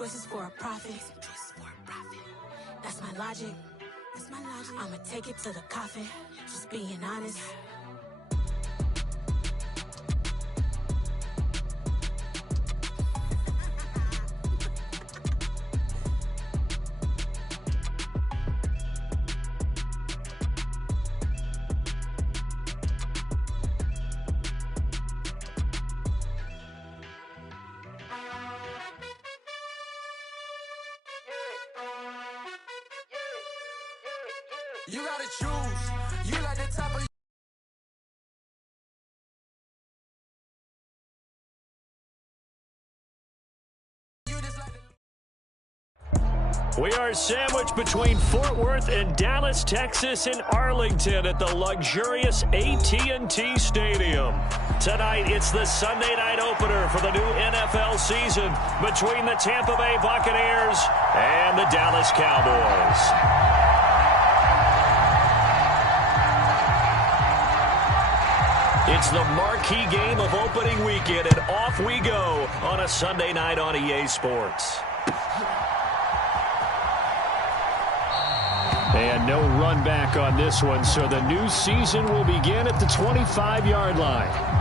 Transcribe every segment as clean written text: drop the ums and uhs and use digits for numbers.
choices for a profit. That's my logic. I'ma take it to the coffin. Just being honest. You gotta choose. You like the top of. We are sandwiched between Fort Worth and Dallas, Texas, and Arlington at the luxurious AT&T Stadium. Tonight, it's the Sunday night opener for the new NFL season between the Tampa Bay Buccaneers and the Dallas Cowboys. It's the marquee game of opening weekend, and off we go on a Sunday night on EA Sports. And no run back on this one, so the new season will begin at the 25-yard line.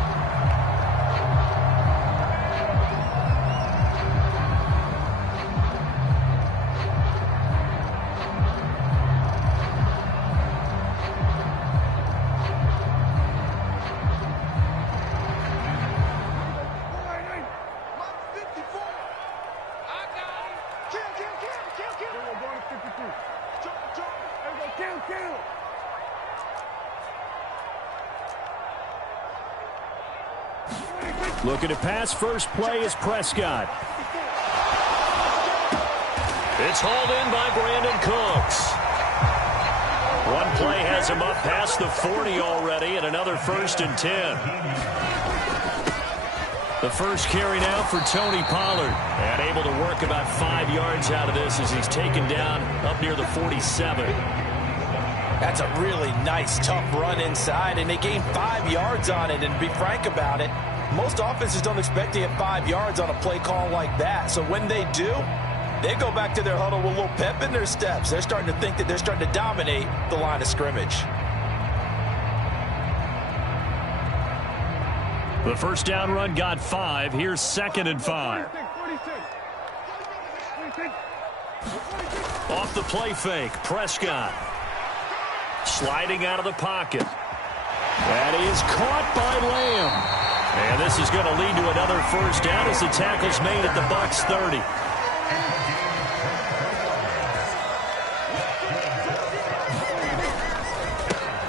Looking to pass, first play is Prescott. It's hauled in by Brandon Cooks. One play has him up past the 40 already, and another 1st and 10. The first carry now for Tony Pollard, and able to work about 5 yards out of this as he's taken down up near the 47. That's a really nice, tough run inside, and they gained 5 yards on it. And to be frank about it, most offenses don't expect to get 5 yards on a play call like that. So when they do, they go back to their huddle with a little pep in their steps. They're starting to think that they're starting to dominate the line of scrimmage. The first down run got 5. Here's 2nd and 5. Off the play fake, Prescott. Sliding out of the pocket. That is caught by Lamb. And this is going to lead to another first down as the tackle's made at the Bucs 30.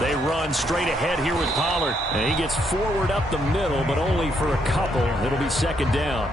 They run straight ahead here with Pollard. And he gets forward up the middle, but only for a couple. It'll be 2nd down.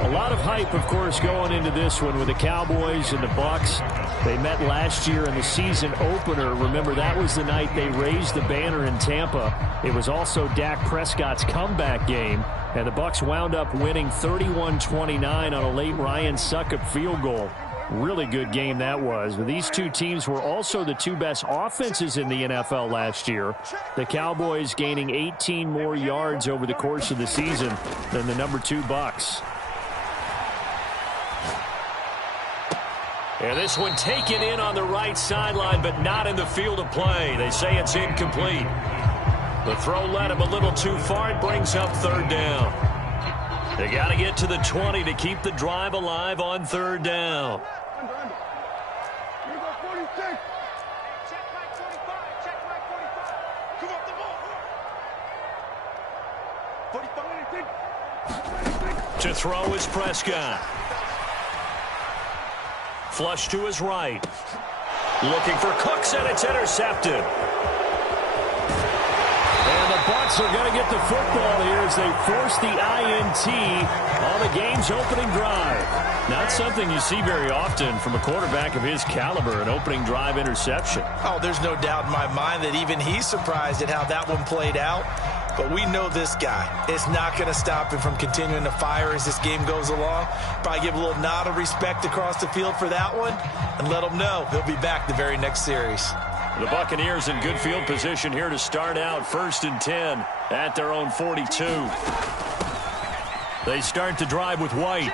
A lot of hype, of course, going into this one with the Cowboys and the Bucs. They met last year in the season opener. Remember, that was the night they raised the banner in Tampa. It was also Dak Prescott's comeback game, and the Bucs wound up winning 31-29 on a late Ryan Succop field goal. Really good game that was. But these two teams were also the two best offenses in the NFL last year. The Cowboys gaining 18 more yards over the course of the season than the number 2 Bucs. And this one taken in on the right sideline, but not in the field of play. They say it's incomplete. The throw led him a little too far. It brings up 3rd down. They got to get to the 20 to keep the drive alive on 3rd down. To throw is Prescott. Flush to his right. Looking for Cooks, and it's intercepted. And the Bucs are going to get the football here as they force the INT on the game's opening drive. Not something you see very often from a quarterback of his caliber, an opening drive interception. Oh, there's no doubt in my mind that even he's surprised at how that one played out. But we know this guy is not going to stop him from continuing to fire as this game goes along. Probably give a little nod of respect across the field for that one and let him know he'll be back the very next series. The Buccaneers in good field position here to start out 1st and 10 at their own 42. They start the drive with White.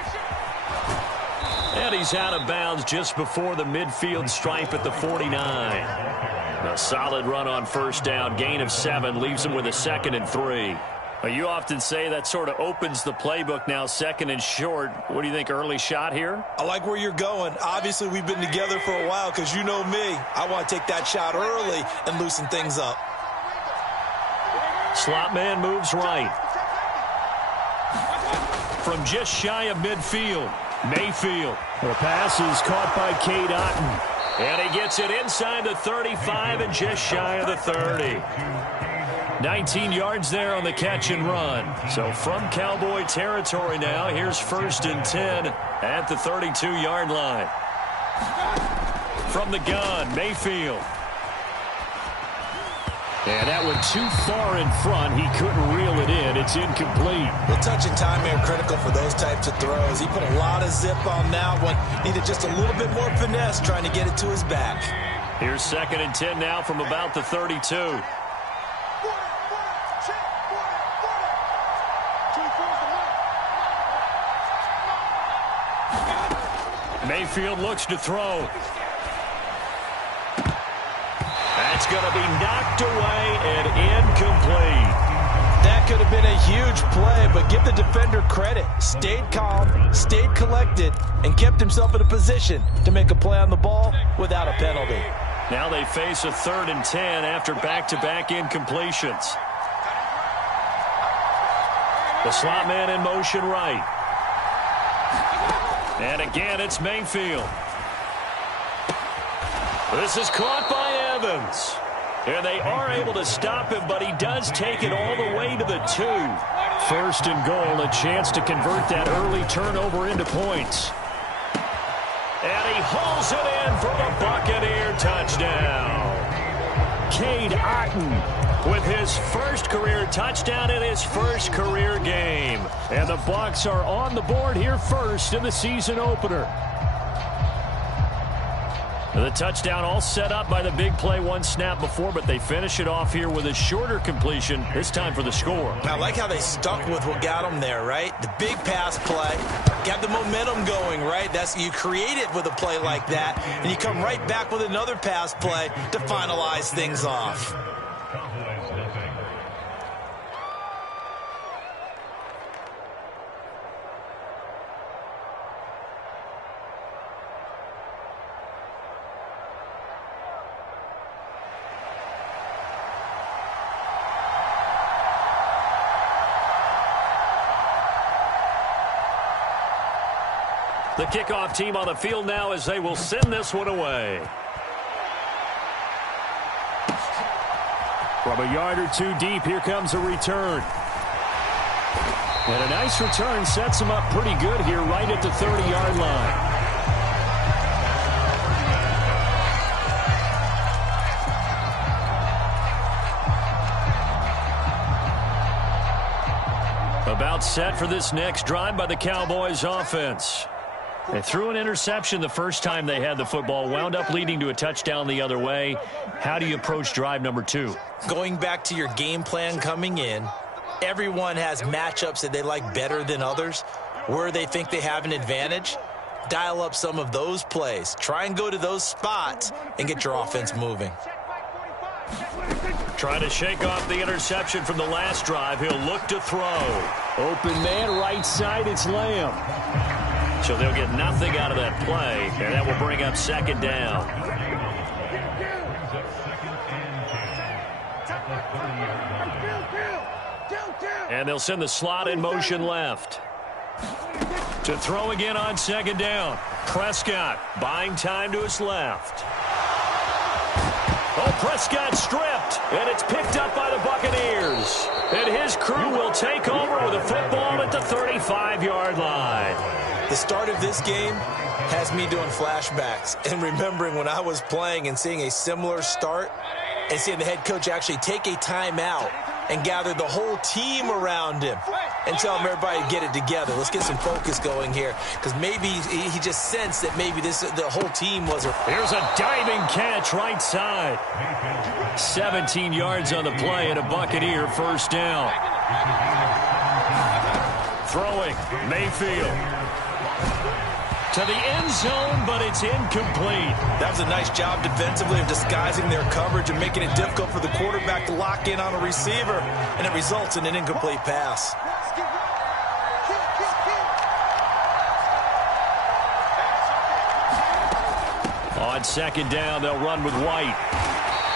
And he's out of bounds just before the midfield stripe at the 49. A solid run on first down. Gain of 7 leaves him with a 2nd and 3. Well, you often say that sort of opens the playbook now, 2nd and short. What do you think, early shot here? I like where you're going. Obviously, we've been together for a while because you know me. I want to take that shot early and loosen things up. Slot man moves right. From just shy of midfield, Mayfield. The pass is caught by Cade Otton. And he gets it inside the 35 and just shy of the 30. 19 yards there on the catch and run. So from Cowboy territory now, here's 1st and 10 at the 32-yard line. From the gun, Mayfield. And that one too far in front. He couldn't reel it in. It's incomplete. The touch and time are critical for those types of throws. He put a lot of zip on that one. Needed just a little bit more finesse trying to get it to his back. Here's 2nd and 10 now from about the 32. Mayfield looks to throw. That's going to be knocked away and incomplete. That could have been a huge play, but give the defender credit. Stayed calm, stayed collected, and kept himself in a position to make a play on the ball without a penalty. Now they face a 3rd and 10 after back-to-back incompletions. The slot man in motion right. And again, it's Mayfield. This is caught by Evans. And they are able to stop him, but he does take it all the way to the 2. 1st and goal, a chance to convert that early turnover into points. And he hauls it in for the Buccaneer touchdown. Cade Otton with his first career touchdown in his first career game. And the Bucs are on the board here first in the season opener. The touchdown all set up by the big play one snap before, but they finish it off here with a shorter completion, this time for the score. I like how they stuck with what got them there, right? The big pass play, got the momentum going, right? You create it with a play like that, and you come right back with another pass play to finalize things off. The kickoff team on the field now as they will send this one away. From a yard or 2 deep, here comes a return. And a nice return sets him up pretty good here right at the 30-yard line. About set for this next drive by the Cowboys offense. They threw an interception the first time they had the football, wound up leading to a touchdown the other way. How do you approach drive number 2? Going back to your game plan coming in, everyone has matchups that they like better than others. Where they think they have an advantage, dial up some of those plays. Try and go to those spots and get your offense moving. Trying to shake off the interception from the last drive. He'll look to throw. Open man right side, it's Lamb. So they'll get nothing out of that play, and that will bring up 2nd down. And they'll send the slot in motion left. To throw again on 2nd down. Prescott buying time to his left. Oh, Prescott stripped, and it's picked up by the Buccaneers. And his crew will take over with a football at the 35-yard line. The start of this game has me doing flashbacks and remembering when I was playing and seeing a similar start and seeing the head coach actually take a timeout and gather the whole team around him and tell him everybody to get it together. Let's get some focus going here because maybe he just sensed that maybe the whole team was. Here's a diving catch right side. 17 yards on the play and a Buccaneer 1st down. Throwing, Mayfield. to the end zone, but it's incomplete. That was a nice job defensively of disguising their coverage and making it difficult for the quarterback to lock in on a receiver, and it results in an incomplete pass. On second down, they'll run with White.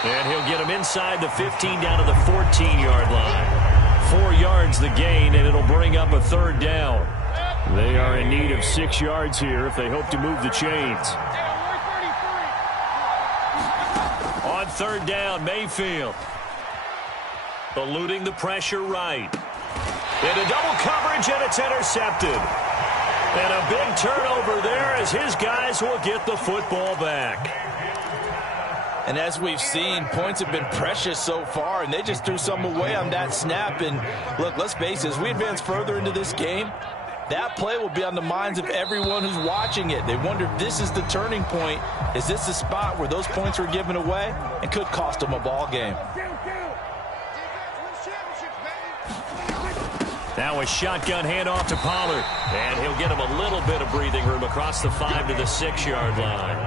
And he'll get him inside the 15 down to the 14-yard line. 4 yards the gain, and it'll bring up a third down. They are in need of 6 yards here if they hope to move the chains. On third down, Mayfield. Eluding the pressure right. Into double coverage, and it's intercepted. And a big turnover there as his guys will get the football back. And as we've seen, points have been precious so far, and they just threw some away on that snap. And look, let's face it, as we advance further into this game, that play will be on the minds of everyone who's watching it. They wonder if this is the turning point. Is this the spot where those points are given away and could cost them a ball game? Now a shotgun handoff to Pollard. And he'll get him a little bit of breathing room across the 5 to the 6-yard line.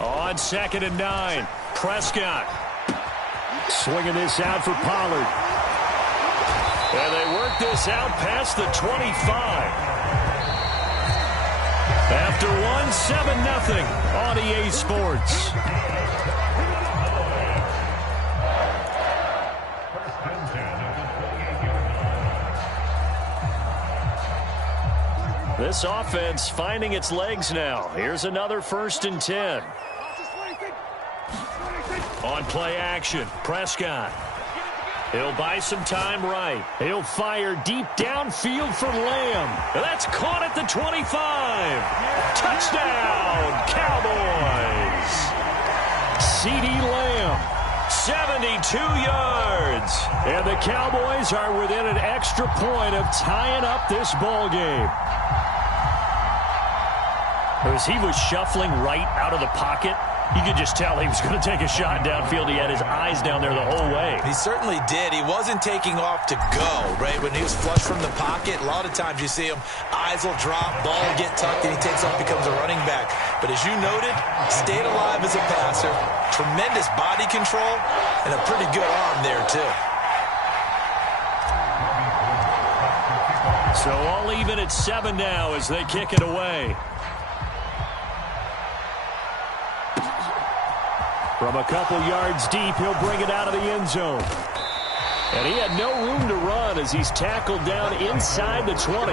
On 2nd and 9, Prescott. Swinging this out for Pollard. And they work this out past the 25. After 7-0 on EA Sports. This offense finding its legs now. Here's another 1st and 10. On play action, Prescott. He'll buy some time right. He'll fire deep downfield for Lamb. That's caught at the 25. Touchdown, Cowboys. CeeDee Lamb, 72 yards. And the Cowboys are within an extra point of tying up this ball game. As he was shuffling right out of the pocket, you could just tell he was going to take a shot downfield. He had his eyes down there the whole way. He certainly did. He wasn't taking off to go, right? When he was flush from the pocket, a lot of times you see him, eyes will drop, ball will get tucked, and he takes off, becomes a running back. But as you noted, stayed alive as a passer, tremendous body control, and a pretty good arm there, too. So all even at 7 now as they kick it away. From a couple yards deep, he'll bring it out of the end zone. And he had no room to run as he's tackled down inside the 20.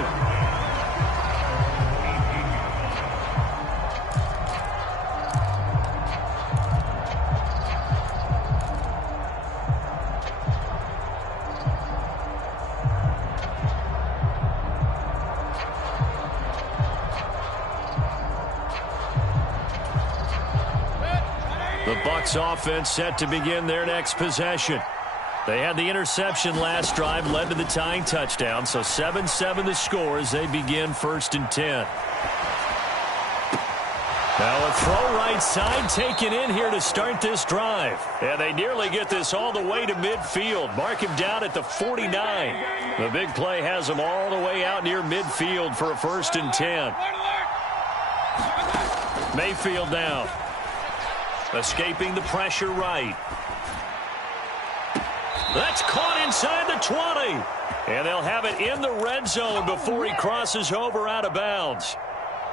The Bucs offense set to begin their next possession. They had the interception last drive, led to the tying touchdown, so 7-7 the score as they begin 1st and 10. Now a throw right side taken in here to start this drive. And they nearly get this all the way to midfield. Mark him down at the 49. The big play has him all the way out near midfield for a 1st and 10. Mayfield down. Escaping the pressure right. That's caught inside the 20. And they'll have it in the red zone before he crosses over out of bounds.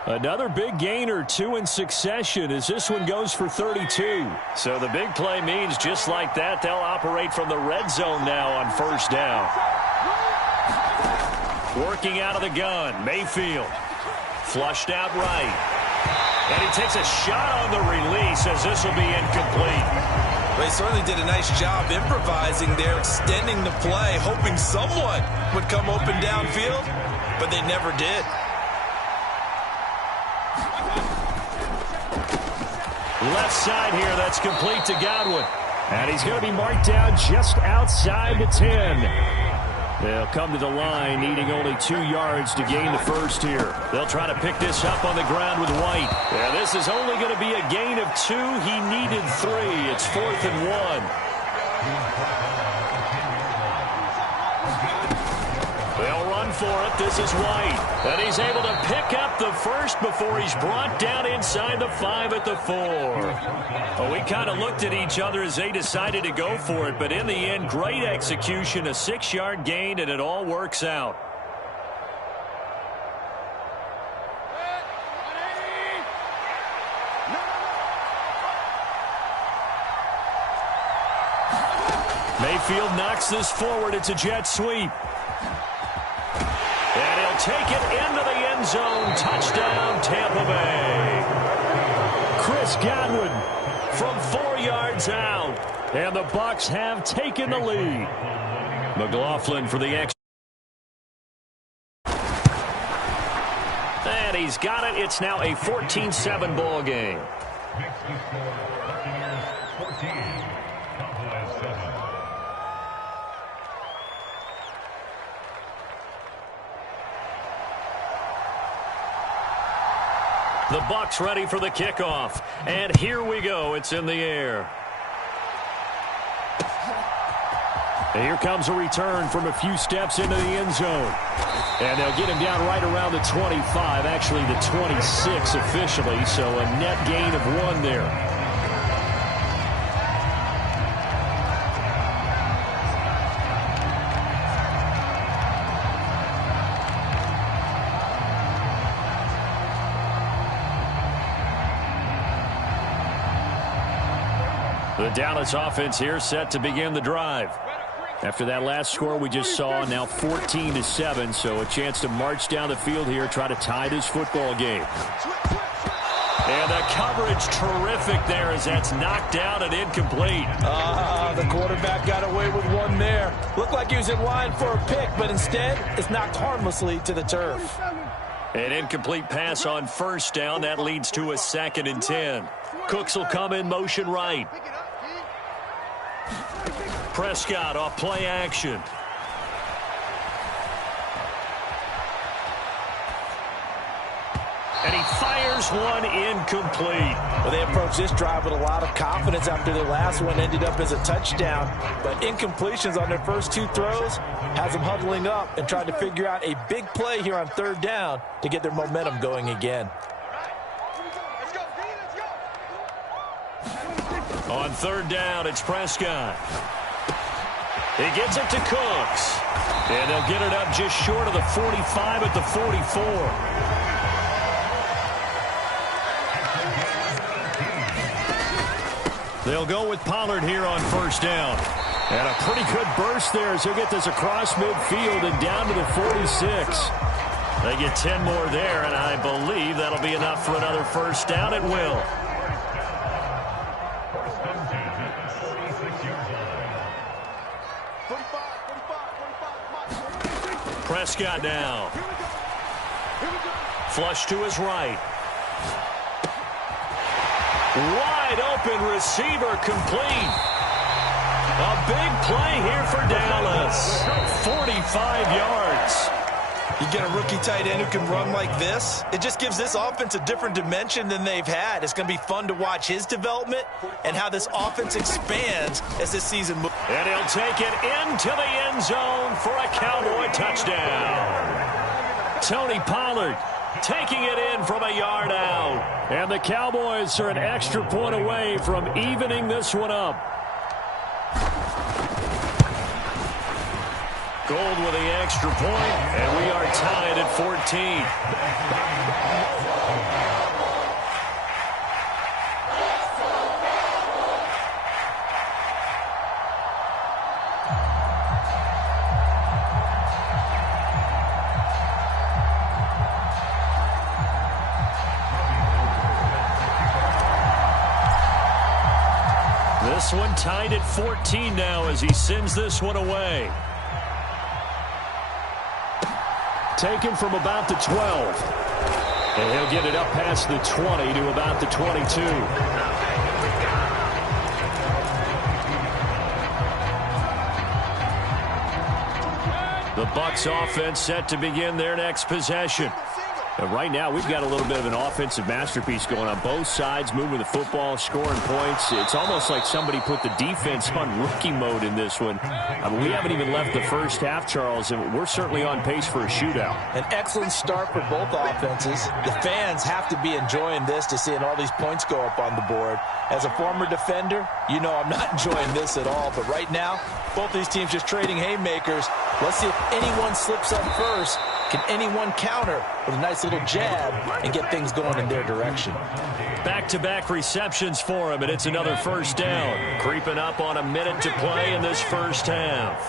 Another big gain or 2 in succession as this one goes for 32. So the big play means just like that, they'll operate from the red zone now on 1st down. Working out of the gun, Mayfield. Flushed out right. And he takes a shot on the release as this will be incomplete. They certainly did a nice job improvising there, extending the play, hoping someone would come open downfield, but they never did. Left side here, that's complete to Godwin. And he's going to be marked down just outside the 10. They'll come to the line, needing only 2 yards to gain the first here. They'll try to pick this up on the ground with White. Yeah, this is only going to be a gain of 2. He needed 3. It's 4th and 1. They'll run for it. This is White. And he's able to pick up the first before he's brought down inside the 5 at the 4. Well, we kind of looked at each other as they decided to go for it, but in the end, great execution, a 6-yard gain, and it all works out. Mayfield knocks this forward. It's a jet sweep. And he'll take it into the end zone. Touchdown, Tampa Bay. Chris Godwin from 4 yards out. And the Bucs have taken the lead. McLaughlin for the extra. And he's got it. It's now a 14-7 ball game. The Bucs ready for the kickoff. And here we go. It's in the air. And here comes a return from a few steps into the end zone. And they'll get him down right around the 25, actually the 26 officially, so a net gain of 1 there. The Dallas offense here set to begin the drive. After that last score we just saw, now 14-7, so a chance to march down the field here, try to tie this football game. And the coverage terrific there as that's knocked down and incomplete. The quarterback got away with 1 there. Looked like he was in line for a pick, but instead it's knocked harmlessly to the turf. An incomplete pass on first down. That leads to a 2nd and 10. Cooks will come in motion right. Prescott off play action. And he fires one incomplete. Well, they approached this drive with a lot of confidence after their last one ended up as a touchdown. But incompletions on their first 2 throws has them huddling up and trying to figure out a big play here on 3rd down to get their momentum going again. On 3rd down, it's Prescott. He gets it to Cooks. And they'll get it up just short of the 45 at the 44. They'll go with Pollard here on 1st down. And a pretty good burst there as he'll get this across midfield and down to the 46. They get 10 more there, and I believe that'll be enough for another 1st down. It will. Prescott now. Flush to his right. Wide open receiver complete. A big play here for Dallas. 45 yards. You get a rookie tight end who can run like this, it just gives this offense a different dimension than they've had. It's going to be fun to watch his development and how this offense expands as this season moves. And he'll take it into the end zone for a Cowboy touchdown. Tony Pollard taking it in from a yard out. And the Cowboys are an extra point away from evening this one up. Gold with the extra point, and we are tied at 14. This one tied at 14 now as he sends this one away. Taken from about the 12. And he'll get it up past the 20 to about the 22. Bucs offense set to begin their next possession. And right now, we've got a little bit of an offensive masterpiece going on both sides, moving the football, scoring points. It's almost like somebody put the defense on rookie mode in this one. I mean, we haven't even left the first half, Charles, and we're certainly on pace for a shootout. An excellent start for both offenses. The fans have to be enjoying this, to seeing all these points go up on the board. As a former defender, you know I'm not enjoying this at all. But right now, both these teams just trading haymakers. Let's see if anyone slips up first. Can anyone counter with a nice little jab and get things going in their direction? Back-to-back receptions for him, and it's another first down. Creeping up on a minute to play in this first half.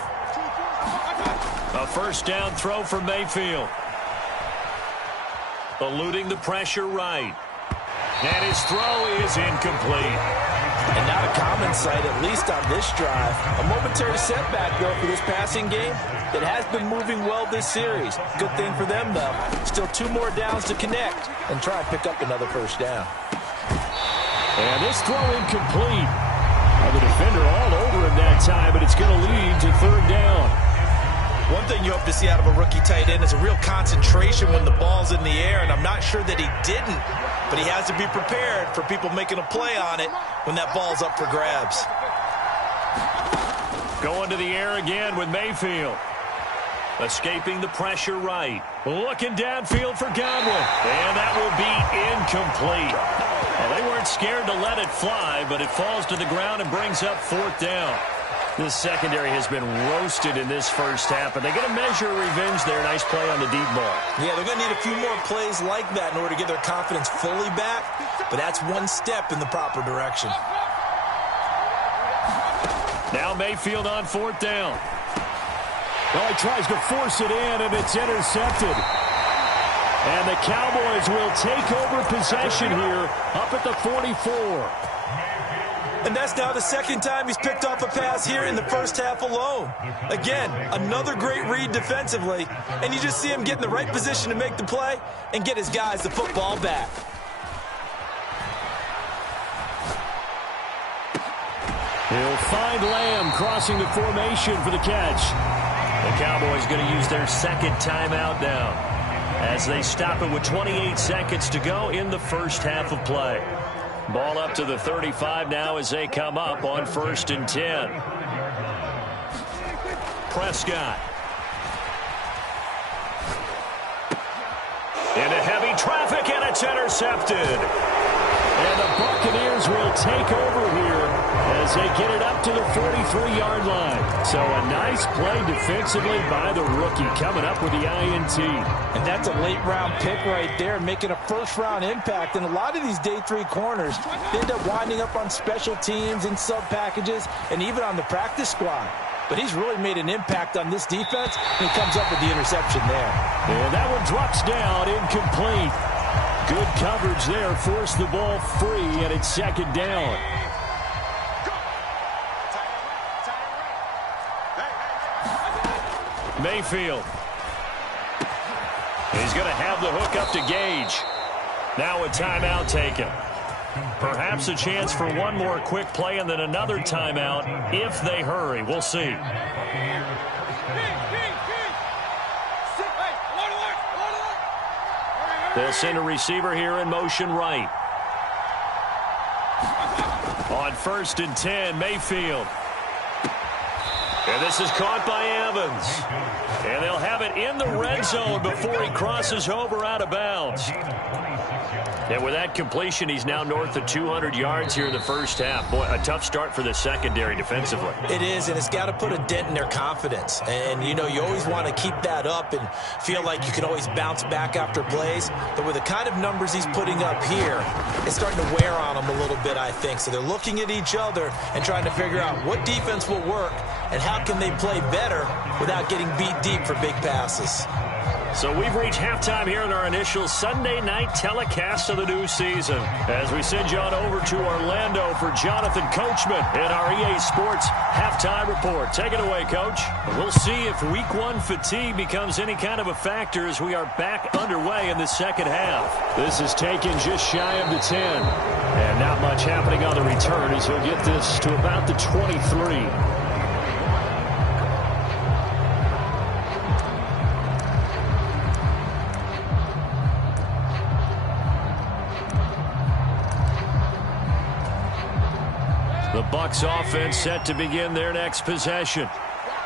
A first down throw for Mayfield. Eluding the pressure right. And his throw is incomplete. And not a common sight, at least on this drive. A momentary setback, though, for this passing game that has been moving well this series. Good thing for them, though. Still 2 more downs to connect and try and pick up another first down. And this throw incomplete. The defender all over him that time, but it's going to lead to third down. One thing you hope to see out of a rookie tight end is a real concentration when the ball's in the air, and I'm not sure that he didn't, but he has to be prepared for people making a play on it when that ball's up for grabs. Going to the air again with Mayfield. Escaping the pressure right. Looking downfield for Godwin. And that will be incomplete. Well, they weren't scared to let it fly, but it falls to the ground and brings up fourth down. This secondary has been roasted in this first half, and they get a measure of revenge there. Nice play on the deep ball. Yeah, they're going to need a few more plays like that in order to get their confidence fully back, but that's one step in the proper direction. Now Mayfield on fourth down. Well, he tries to force it in, and it's intercepted. And the Cowboys will take over possession here up at the 44. And that's now the second time he's picked off a pass here in the first half alone. Again, another great read defensively, and you just see him get in the right position to make the play and get his guys the football back. He'll find Lamb crossing the formation for the catch. The Cowboys going to use their second timeout now as they stop it with 28 seconds to go in the first half of play. Ball up to the 35 now as they come up on 1st and 10. Prescott. Into heavy traffic, and it's intercepted. And the Buccaneers will take over here as they get it up to the 43-yard line. So a nice play defensively by the rookie, coming up with the INT. And that's a late-round pick right there, making a first-round impact. And a lot of these day 3 corners, they end up winding up on special teams and sub-packages and even on the practice squad. But he's really made an impact on this defense, and he comes up with the interception there. And that one drops down, incomplete. Good coverage there, forced the ball free, and it's second down. Mayfield. He's going to have the hook up to Gage. Now a timeout taken. Perhaps a chance for one more quick play and then another timeout if they hurry. We'll see. They'll send a receiver here in motion right. On 1st and 10, Mayfield. And this is caught by Evans. And they'll have it in the red zone before he crosses over out of bounds. And with that completion, he's now north of 200 yards here in the first half. Boy, a tough start for the secondary defensively. It is, and it's got to put a dent in their confidence. And, you know, you always want to keep that up and feel like you can always bounce back after plays. But with the kind of numbers he's putting up here, it's starting to wear on them a little bit, I think. So they're looking at each other and trying to figure out what defense will work and how can they play better without getting beat deep for big passes. So we've reached halftime here in our initial Sunday night telecast of the new season. As we send you on over to Orlando for Jonathan Coachman in our EA Sports halftime report. Take it away, Coach. We'll see if Week 1 fatigue becomes any kind of a factor as we are back underway in the second half. This is taken just shy of the 10. And not much happening on the return as he'll get this to about the 23. Bucs offense set to begin their next possession.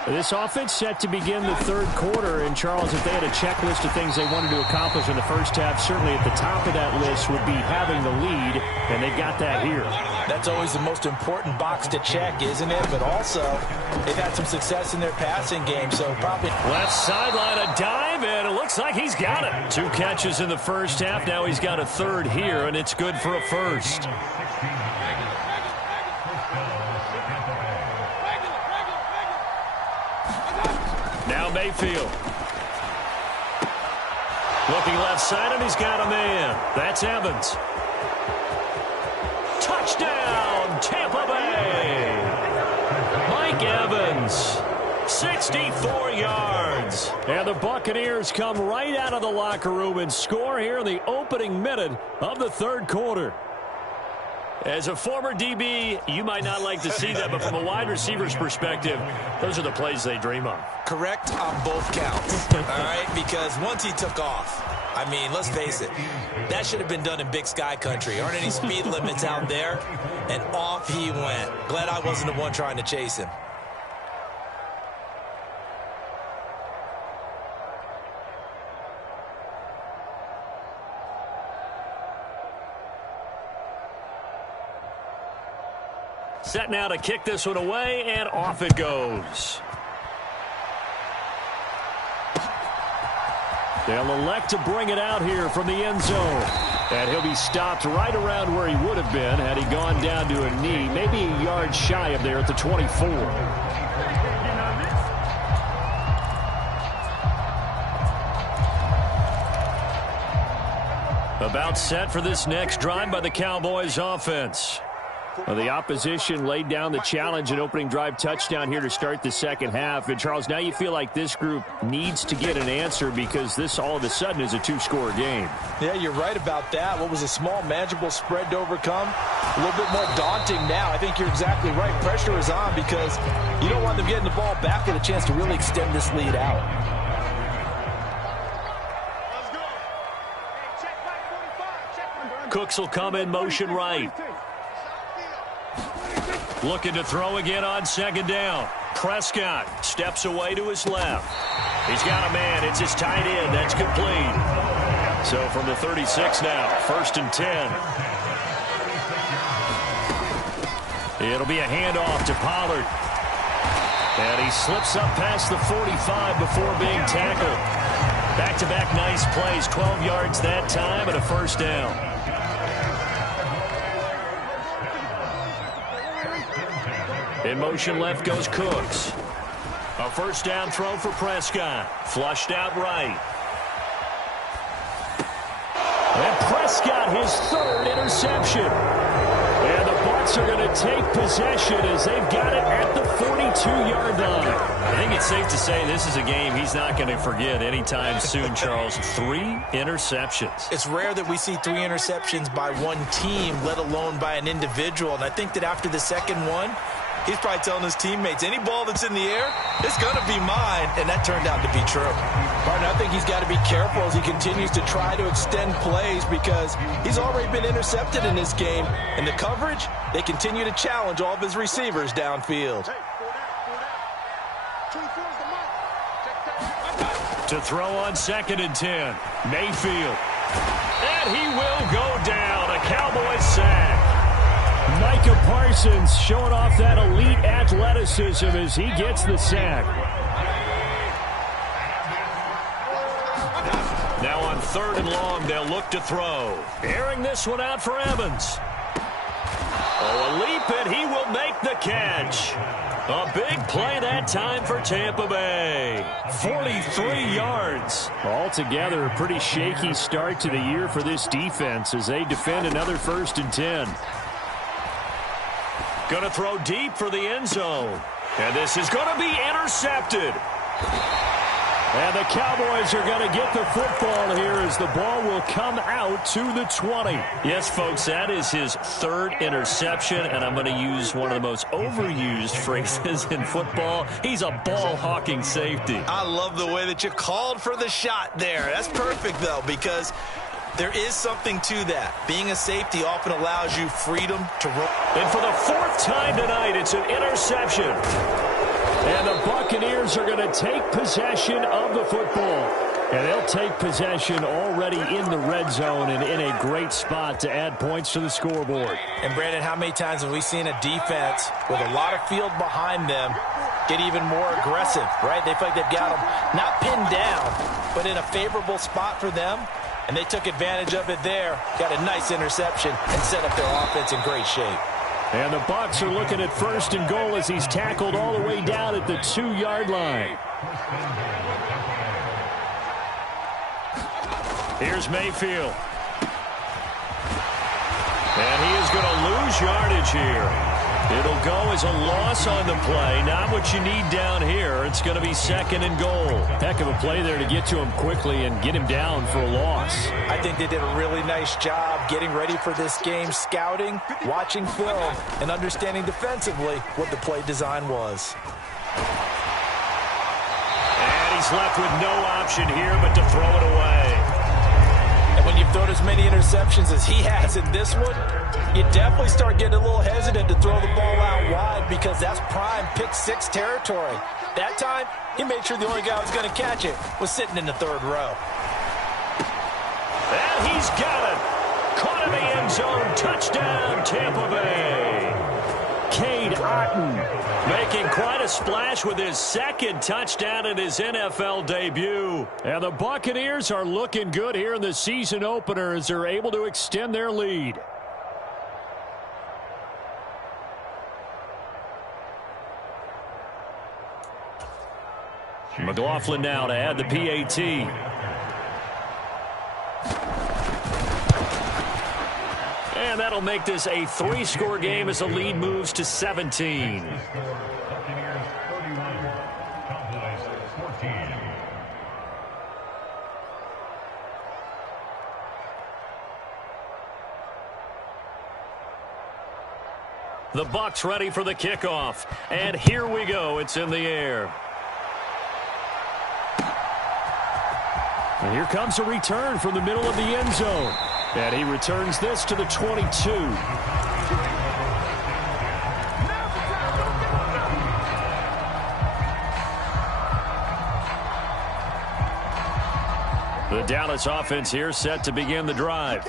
This offense set to begin the third quarter. And, Charles, if they had a checklist of things they wanted to accomplish in the first half, certainly at the top of that list would be having the lead, and they've got that here. That's always the most important box to check, isn't it? But also, they've had some success in their passing game, so probably... Left sideline, a dive, and it looks like he's got it. 2 catches in the first half. Now he's got a third here, and it's good for a first. Now Mayfield. Looking left side, and he's got a man. That's Evans. Touchdown, Tampa Bay. Mike Evans, 64 yards. And the Buccaneers come right out of the locker room and score here in the opening minute of the third quarter. As a former DB, you might not like to see that, but from a wide receiver's perspective, those are the plays they dream of. Correct on both counts, all right? Because once he took off, I mean, let's face it, that should have been done in Big Sky country. Aren't any speed limits out there? And off he went. Glad I wasn't the one trying to chase him. Set now to kick this one away, and off it goes. They'll elect to bring it out here from the end zone. And he'll be stopped right around where he would have been had he gone down to a knee, maybe a yard shy of there at the 24. About set for this next drive by the Cowboys offense. Well, the opposition laid down the challenge and opening drive touchdown here to start the second half. And, Charles, now you feel like this group needs to get an answer because this all of a sudden is a 2-score game. Yeah, you're right about that. What was a small, manageable spread to overcome, a little bit more daunting now. I think you're exactly right. Pressure is on because you don't want them getting the ball back and a chance to really extend this lead out. Cooks will come in motion right. Looking to throw again on second down. Prescott steps away to his left. He's got a man. It's his tight end. That's complete. So from the 36 now, 1st and 10. It'll be a handoff to Pollard. And he slips up past the 45 before being tackled. Back-to-back nice plays. 12 yards that time and a first down. In motion left goes Cooks. A first down throw for Prescott. Flushed out right. And Prescott, his 3rd interception. And the Bucs are going to take possession as they've got it at the 42-yard line. I think it's safe to say this is a game he's not going to forget anytime soon, Charles. 3 interceptions. It's rare that we see 3 interceptions by one team, let alone by an individual. And I think that after the second one, he's probably telling his teammates, any ball that's in the air, it's going to be mine. And that turned out to be true. Martin, I think he's got to be careful as he continues to try to extend plays because he's already been intercepted in this game. And the coverage, they continue to challenge all of his receivers downfield. To throw on 2nd and 10. Mayfield. And he will go down. A Cowboys sack. Micah Parsons showing off that elite athleticism as he gets the sack. Now on 3rd and long, they'll look to throw. Airing this one out for Evans. Oh, a leap, and he will make the catch. A big play that time for Tampa Bay. 43 yards. Altogether, a pretty shaky start to the year for this defense as they defend another 1st and 10. Going to throw deep for the end zone. And this is going to be intercepted. And the Cowboys are going to get the football here as the ball will come out to the 20. Yes, folks, that is his 3rd interception, and I'm going to use one of the most overused phrases in football. He's a ball-hawking safety. I love the way that you called for the shot there. That's perfect, though, because There is something to that. Being a safety often allows you freedom to roll. And for the fourth time tonight, it's an interception. And the Buccaneers are going to take possession of the football. And they'll take possession already in the red zone and in a great spot to add points to the scoreboard. And, Brandon, how many times have we seen a defense with a lot of field behind them get even more aggressive, right? They feel like they've got them not pinned down, but in a favorable spot for them. And they took advantage of it there, got a nice interception, and set up their offense in great shape. And the Bucs are looking at 1st and goal as he's tackled all the way down at the 2-yard line. Here's Mayfield. And he is going to lose yardage here. It'll go as a loss on the play. Not what you need down here. It's going to be 2nd and goal. Heck of a play there to get to him quickly and get him down for a loss. I think they did a really nice job getting ready for this game, scouting, watching film, and understanding defensively what the play design was. And he's left with no option here but to throw it away. And when you've thrown as many interceptions as he has in this one, you definitely start getting a little hesitant to throw the ball out wide because that's prime pick 6 territory. That time, he made sure the only guy who was going to catch it was sitting in the 3rd row. And he's got it. Caught in the end zone. Touchdown, Tampa Bay. Cade Otton making quite a splash with his 2nd touchdown in his NFL debut. And the Buccaneers are looking good here in the season opener as they're able to extend their lead. McLaughlin now to add the PAT. And that'll make this a 3-score game as the lead moves to 17. The Bucs ready for the kickoff. And here we go. It's in the air. And here comes a return from the middle of the end zone. And he returns this to the 22. The Dallas offense here set to begin the drive.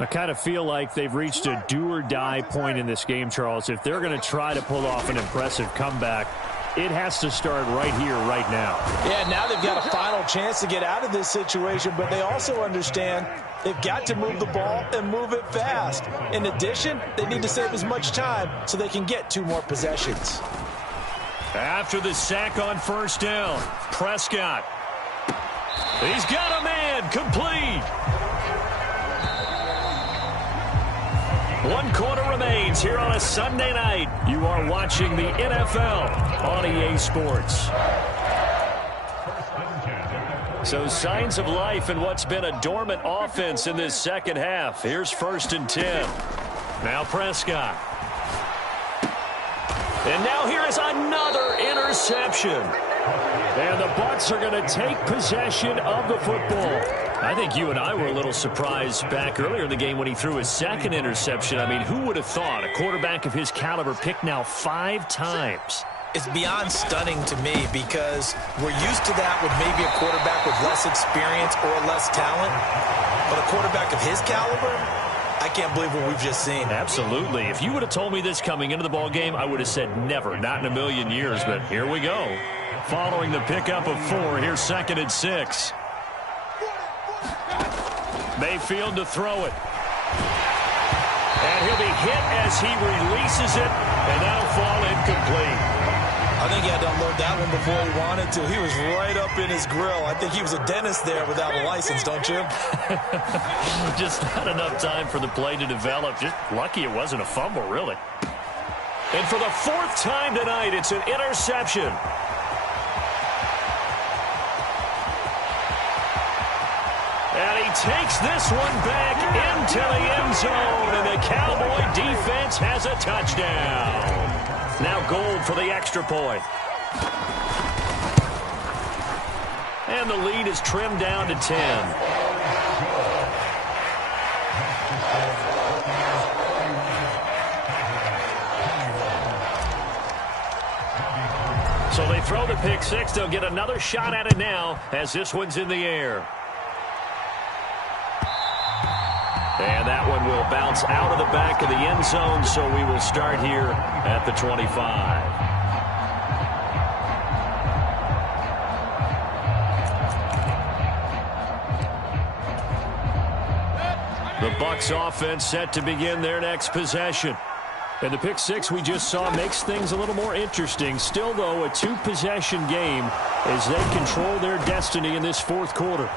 I kind of feel like they've reached a do-or-die point in this game, Charles. If they're going to try to pull off an impressive comeback, it has to start right here, right now. Yeah, now they've got a final chance to get out of this situation, but they also understand they've got to move the ball and move it fast. In addition, they need to save as much time so they can get 2 more possessions. After the sack on 1st down, Prescott. He's got a man, complete. 1 quarter remains here on a Sunday night. You are watching the NFL on EA Sports. So signs of life in what's been a dormant offense in this second half. Here's 1st and 10. Now Prescott. And now here is another interception. And the Bucs are going to take possession of the football. I think you and I were a little surprised back earlier in the game when he threw his 2nd interception. I mean, who would have thought a quarterback of his caliber picked now 5 times? It's beyond stunning to me because we're used to that with maybe a quarterback with less experience or less talent. But a quarterback of his caliber, I can't believe what we've just seen. Absolutely. If you would have told me this coming into the ball game, I would have said never, not in a million years. But here we go. Following the pickup of 4, here's 2nd and 6. Mayfield to throw it. And he'll be hit as he releases it, and that'll fall incomplete. I think he had to unload that one before he wanted to. He was right up in his grill. I think he was a dentist there without a license, don't you? Just not enough time for the play to develop. Just lucky it wasn't a fumble, really. And for the 4th time tonight, it's an interception. And he takes this one back into the end zone, and the Cowboy defense has a touchdown. Now Gold for the extra point. And the lead is trimmed down to 10. So they throw the pick six. They'll get another shot at it now as this one's in the air. And that one will bounce out of the back of the end zone, so we will start here at the 25. The Bucs offense set to begin their next possession. And the pick six we just saw makes things a little more interesting. Still, though, a two-possession game as they control their destiny in this fourth quarter.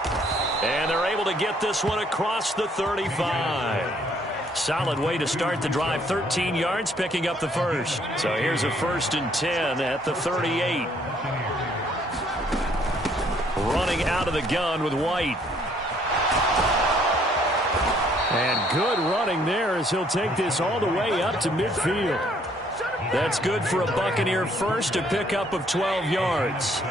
And they're able to get this one across the 35. Solid way to start the drive. 13 yards, picking up the first. So here's a 1st and 10 at the 38. Running out of the gun with White. And good running there as he'll take this all the way up to midfield. That's good for a Buccaneer first, a pickup of 12 yards.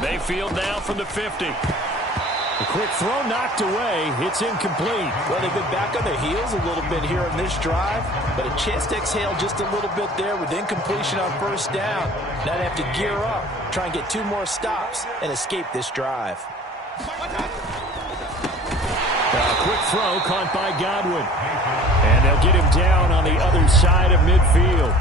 Mayfield now from the 50. A quick throw knocked away. It's incomplete. Well, they've been back on their heels a little bit here in this drive, but a chance to exhale just a little bit there with incompletion on first down. Now they have to gear up, try and get 2 more stops, and escape this drive. A quick throw caught by Godwin. And they'll get him down on the other side of midfield.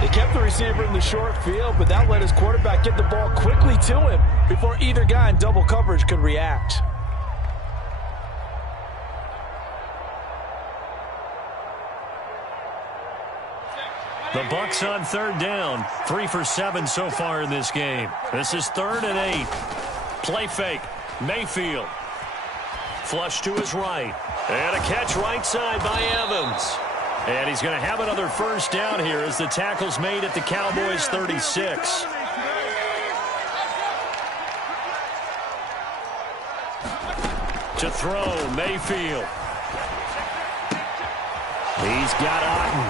They kept the receiver in the short field, but that let his quarterback get the ball quickly to him before either guy in double coverage could react. The Bucs on 3rd down. 3 for 7 so far in this game. This is 3rd and 8. Play fake. Mayfield. Flush to his right. And a catch right side by Evans. And he's going to have another first down here as the tackle's made at the Cowboys' 36. To throw, Mayfield. He's got Otten.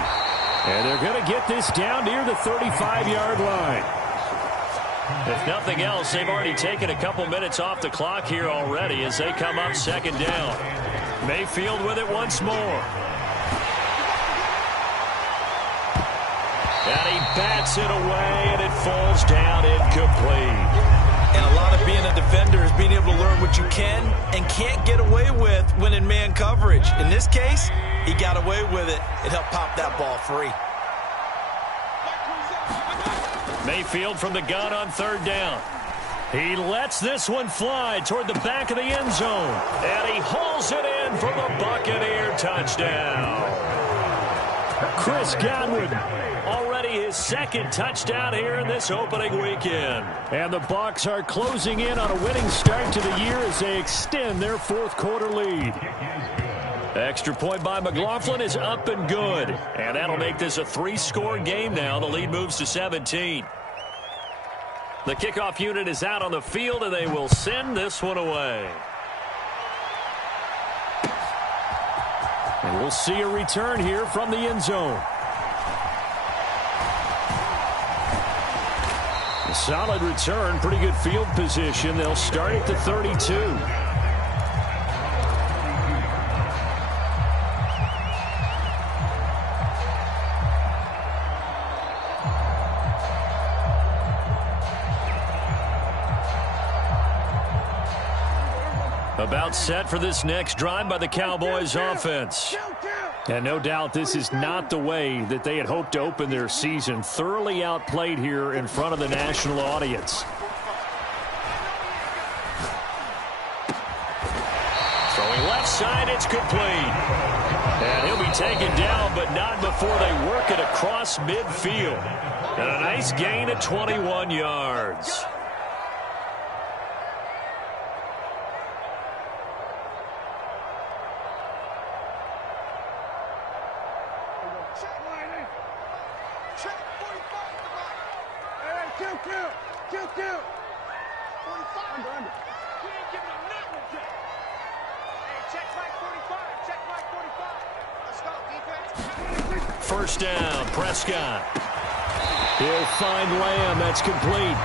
And they're going to get this down near the 35-yard line. If nothing else, they've already taken a couple minutes off the clock here already as they come up 2nd down. Mayfield with it once more. And he bats it away, and it falls down incomplete. And a lot of being a defender is being able to learn what you can and can't get away with when in man coverage. In this case, he got away with it. It helped pop that ball free. Mayfield from the gun on 3rd down. He lets this one fly toward the back of the end zone. And he hauls it in for the Buccaneer touchdown. Chris Godwin, already his 2nd touchdown here in this opening weekend. And the Bucs are closing in on a winning start to the year as they extend their 4th quarter lead. Extra point by McLaughlin is up and good. And that'll make this a 3-score game now. The lead moves to 17. The kickoff unit is out on the field, and they will send this one away. And we'll see a return here from the end zone. A solid return, pretty good field position. They'll start at the 32. About set for this next drive by the Cowboys offense. And no doubt this is not the way that they had hoped to open their season. Thoroughly outplayed here in front of the national audience. Throwing left side, it's complete. And he'll be taken down, but not before they work it across midfield. And a nice gain of 21 yards. First down, Prescott. He'll find Lamb. That's complete.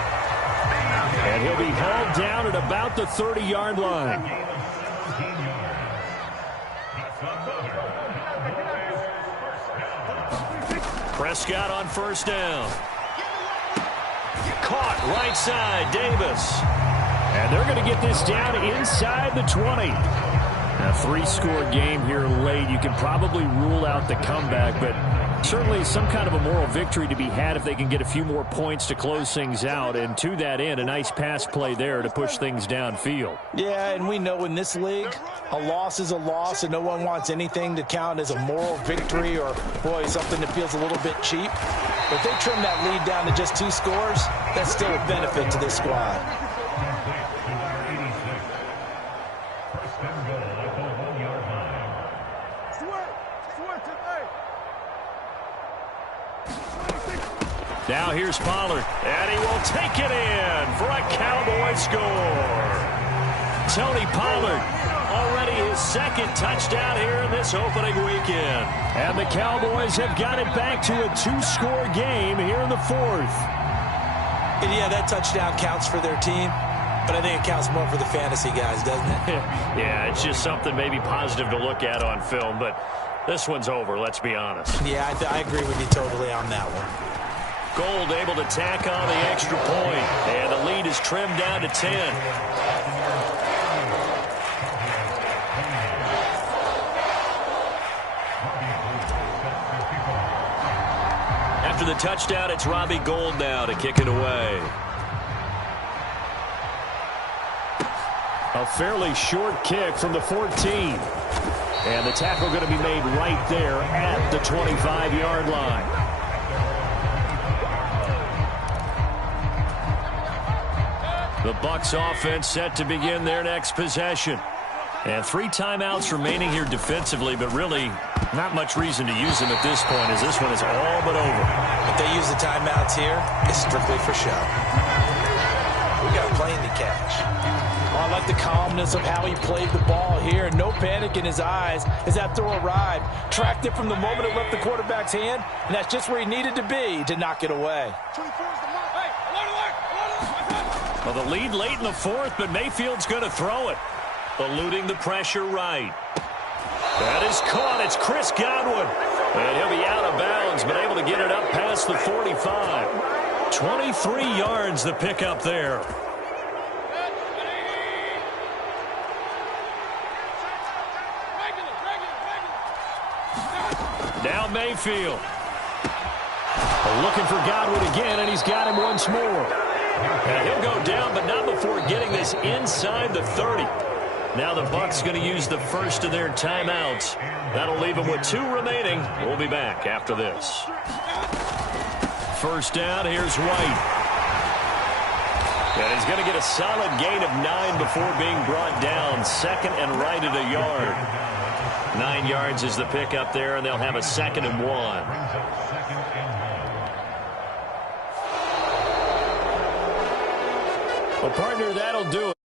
And he'll be hauled down at about the 30-yard line. Prescott on first down. Caught right side, Davis. And they're going to get this down inside the 20. A 3-score game here late. You can probably rule out the comeback, but certainly some kind of a moral victory to be had if they can get a few more points to close things out. And to that end, a nice pass play there to push things downfield. Yeah, and we know in this league, a loss is a loss, and no one wants anything to count as a moral victory or, boy, something that feels a little bit cheap. But if they trim that lead down to just 2 scores, that's still a benefit to this squad. Now here's Pollard, and he will take it in for a Cowboy score. Tony Pollard, already his 2nd touchdown here in this opening weekend. And the Cowboys have got it back to a 2-score game here in the 4th. And yeah, that touchdown counts for their team, but I think it counts more for the fantasy guys, doesn't it? Yeah, it's just something maybe positive to look at on film, but this one's over, let's be honest. Yeah, I agree with you totally on that one. Gold able to tack on the extra point, and the lead is trimmed down to 10. After the touchdown, it's Robbie Gould now to kick it away. A fairly short kick from the 14. And the tackle going to be made right there at the 25-yard line. The Bucs offense set to begin their next possession. And 3 timeouts remaining here defensively, but really not much reason to use them at this point as this one is all but over. If they use the timeouts here, it's strictly for show. We got playing to catch. I like the calmness of how he played the ball here. No panic in his eyes as that throw arrived. Tracked it from the moment it left the quarterback's hand, and that's just where he needed to be to knock it away. Well, the lead late in the 4th, but Mayfield's going to throw it. Eluding the pressure right. That is caught. It's Chris Godwin. And he'll be out of bounds, but able to get it up past the 45. 23 yards the pickup there. Now Mayfield. Looking for Godwin again, and he's got him once more. And he'll go down, but not before getting this inside the 30. Now the Bucs going to use the first of their timeouts. That'll leave them with 2 remaining. We'll be back after this. First down, here's White. And he's going to get a solid gain of 9 before being brought down. 2nd and right at a yard. 9 yards is the pickup there, and they'll have a 2nd and 1. Well, partner, that'll do it.